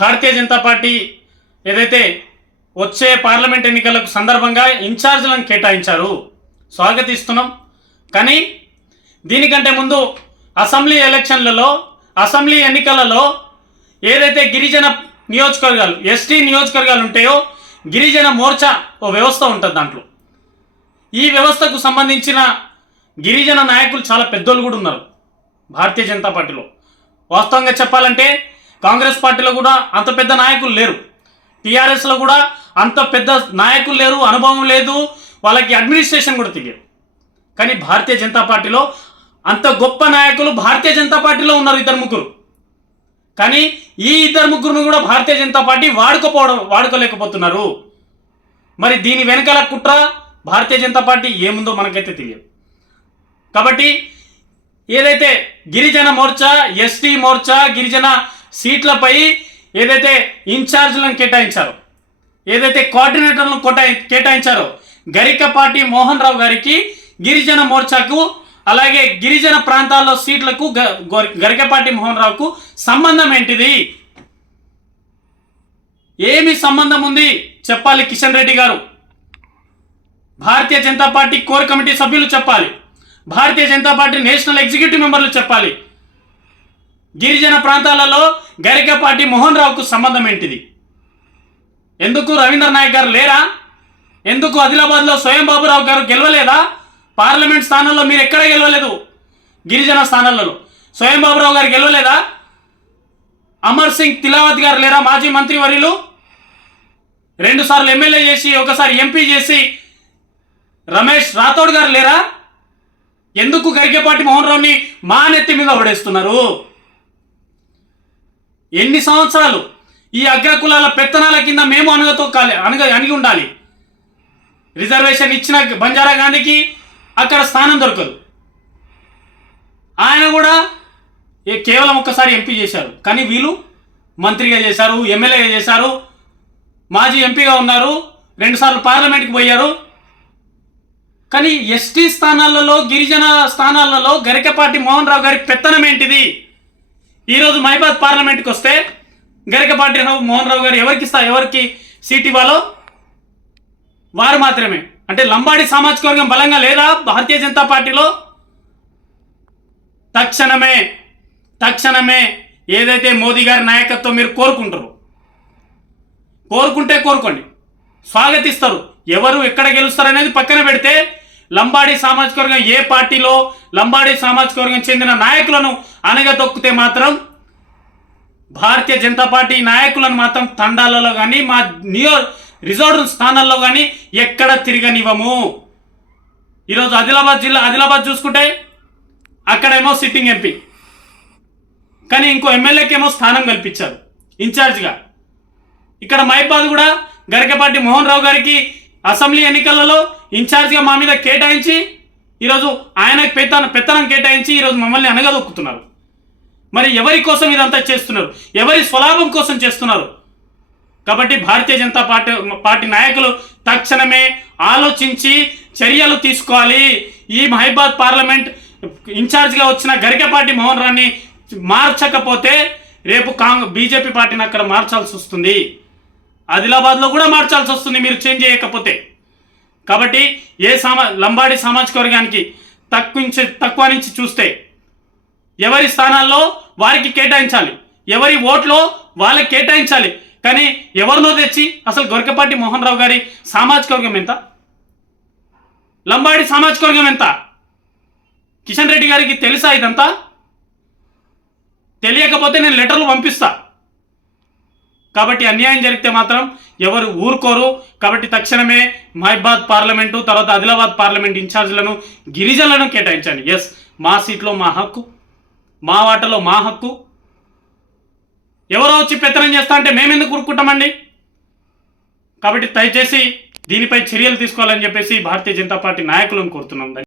భారతీయ Janata party ఏదైతే వచ్చే parliament ఎన్నికలకు సందర్భంగా ఇన్ఛార్జ్లను కేటాయించారు. స్వాగతిస్తున్నాం. కానీ దీనికంటే ముందు అసెంబ్లీ ఎలక్షన్లలో అసెంబ్లీ ఎన్నికలలో ఏదైతే గిరిజన నియోజకవర్గాలు ఎస్టీ నియోజకవర్గాలు ఉంటాయో గిరిజన మోర్చా ఓ వ్యవస్థ ఉంటుంది దాంట్లో. ఈ వ్యవస్థకు సంబంధించిన గిరిజన నాయకులు చాలా పెద్దోళ్ళు కూడా ఉన్నారు. భారతీయ జనతా పార్టీలో. వాస్తవంగా చెప్పాలంటే కాంగ్రెస్ పార్టీలో కూడా అంత పెద్ద నాయకులు లేరు. టీఆర్ఎస్లో కూడా అంత పెద్ద నాయకులు లేరు అనుభవం లేదు వాళ్ళకి అడ్మినిస్ట్రేషన్ కూడా తెలియదు. కానీ భారతీయ జనతా పార్టీలో అంత గొప్ప నాయకులు భారతీయ జనతా పార్టీలో ఉన్నారు ఇద్దరు ముగ్గురు. కానీ ఈ ఇద్దరు ముగ్గురును కూడా భారతీయ జనతా పార్టీ వాడుకోపోవడం వాడుకోలేకపోతున్నారు. మరి దీని వెనకాల కుట్ర భారతీయ జనతా పార్టీ ఏముందో మనకైతే తెలియదు. కాబట్టి ఏదైతే గిరిజన మోర్చా ఎస్టీ మోర్చా గిరిజన సీట్లపై ఏదైతే ఇన్ఛార్జ్లను కేటాయించారో ఏదైతే కోఆర్డినేటర్లను కోటాయి కేటాయించారో గరికపాటి మోహన్ రావు గారికి గిరిజన మోర్చాకు అలాగే గిరిజన ప్రాంతాల్లో సీట్లకు గ- గొ- గరికపాటి మోహన్ రావుకు సంబంధం ఏంటిది? ఏమి సంబంధం ఉంది? చెప్పాలి కిషన్ రెడ్డి గారు. Bharatiya Janata party core committee సభ్యులు చెప్పాలి. Bharatiya Janata party national executive మెంబర్లు చెప్పాలి. గిరిజన ప్రాంతాలలో గరికపాటి మోహన్ రావుకు సంబంధం ఏంటిది? ఎందుకు రవీంద్ర నాయక్ గారు లేరా? ఎందుకు ఆదిలాబాద్లో స్వయం బాబురావు గారు గెలవలేదా? పార్లమెంట్ స్థానంలో మీరు ఎక్కడ గెలవలేదు? గిరిజన స్థానాలలో. స్వయం బాబురావు గారు గెలవలేదా? అమర్ సింగ్ తిలావత్ గారు లేరా మాజీ మంత్రి వర్యులు? రెండు సార్లు ఎమ్మెల్యే చేసి ఒకసారి ఎంపీ చేసి రమేష్ రాథోడ్ గారు లేరా? ఎందుకు గరికెపాటి మోహన్ రావుని మా నెత్తి మీద పడేస్తున్నారు? ఎన్ని సంవత్సరాలు ఈ అగ్రకులాల పెత్తనాల కింద మేము అనుగతో కాలే అనుగ అణిగి ఉండాలి. రిజర్వేషన్ ఇచ్చిన బంజారా గాంధీకి అక్కడ స్థానం దొరకదు. ఆయన కూడా ఏ- కేవలం ఒక్కసారి ఎంపీ చేశారు. కానీ వీళ్ళు మంత్రిగా చేశారు ఎమ్మెల్యేగా చేశారు మాజీ ఎంపీగా ఉన్నారు రెండుసార్లు పార్లమెంట్కి పోయారు. కానీ ఎస్టీ స్థానాలలో గిరిజన స్థానాలలో గరికపాటి మోహన్ రావు గారి పెత్తనం ఏంటిది? ఈరోజు మహిబాద్ పార్లమెంట్కి వస్తే గరికపాటి రావు మోహన్ రావు గారు ఎవరికి ఎవరికి సీట్ ఇవ్వాలో వారు మాత్రమే. అంటే లంబాడి సామాజిక వర్గం బలంగా లేదా? భారతీయ జనతా పార్టీలో? తక్షణమే తక్షణమే ఏదైతే మోదీ గారి నాయకత్వం మీరు కోరుకుంటారు కోరుకుంటే కోరుకోండి. స్వాగతిస్తారు. ఎవరు ఎక్కడ గెలుస్తారు అనేది పక్కన పెడితే లంబాడి సామాజిక వర్గం ఏ పార్టీలో లంబాడి సామాజిక వర్గం చెందిన నాయకులను అనగదొక్కితే మాత్రం భారతీయ జనతా పార్టీ నాయకులను మాత్రం తండాలలో కానీ మా నియో రిజర్వ్ స్థానాల్లో కానీ ఎక్కడ తిరగనివ్వము. ఈరోజు ఆదిలాబాద్ జిల్లా ఆదిలాబాద్ చూసుకుంటే అక్కడేమో సిట్టింగ్ ఎంపీ. కానీ ఇంకో ఎమ్మెల్యేకేమో స్థానం కల్పించారు ఇన్ఛార్జ్గా. ఇక్కడ మహిబాద్ కూడా గరికపాటి మోహన్ రావు గారికి అసెంబ్లీ ఎన్నికలలో ఇన్ఛార్జ్గా మా మీద కేటాయించి ఈరోజు ఆయన పెత్తనం పెత్తనం కేటాయించి ఈరోజు మమ్మల్ని అనగదొక్కుతున్నారు. మరి ఎవరి కోసం ఇదంతా చేస్తున్నారు? ఎవరి స్వలాభం కోసం చేస్తున్నారు? కాబట్టి భారతీయ జనతా పార్టీ పార్టీ నాయకులు తక్షణమే ఆలోచించి చర్యలు తీసుకోవాలి. ఈ మహిబాద్ పార్లమెంట్ ఇన్ఛార్జ్గా వచ్చిన గరికపాటి మోహన్ రావుని మార్చకపోతే రేపు కాంగ్ బీజేపీ పార్టీని అక్కడ మార్చాల్సి వస్తుంది. ఆదిలాబాద్లో కూడా మార్చాల్సి వస్తుంది. మీరు చేంజ్ చేయకపోతే. కాబట్టి ఏ సామా లంబాడి సామాజిక వర్గానికి తక్కువ తక్కువ నుంచి చూస్తే ఎవరి స్థానాల్లో వారికి కేటాయించాలి? ఎవరి ఓట్లో వాళ్ళకి కేటాయించాలి? కానీ ఎవరినో తెచ్చి అసలు గొరకపాటి మోహన్ రావు గారి సామాజిక వర్గం ఎంత? లంబాడి సామాజిక వర్గం ఎంత? కిషన్ రెడ్డి గారికి తెలుసా ఇదంతా? తెలియకపోతే నేను లెటర్లు పంపిస్తా. కాబట్టి అన్యాయం జరిగితే మాత్రం ఎవరు ఊరుకోరు. కాబట్టి తక్షణమే మహిబాద్ పార్లమెంటు తర్వాత ఆదిలాబాద్ పార్లమెంట్ ఇన్ఛార్జ్లను గిరిజనులను కేటాయించండి. ఎస్ మా సీట్లో మా హక్కు మా వాటలో మా హక్కు. ఎవరో వచ్చి పెత్తనం చేస్తా అంటే మేమెందుకు ఊరుకుంటామండి? కాబట్టి దయచేసి దీనిపై చర్యలు తీసుకోవాలని చెప్పేసి భారతీయ జనతా పార్టీ నాయకులను కోరుతున్నాం.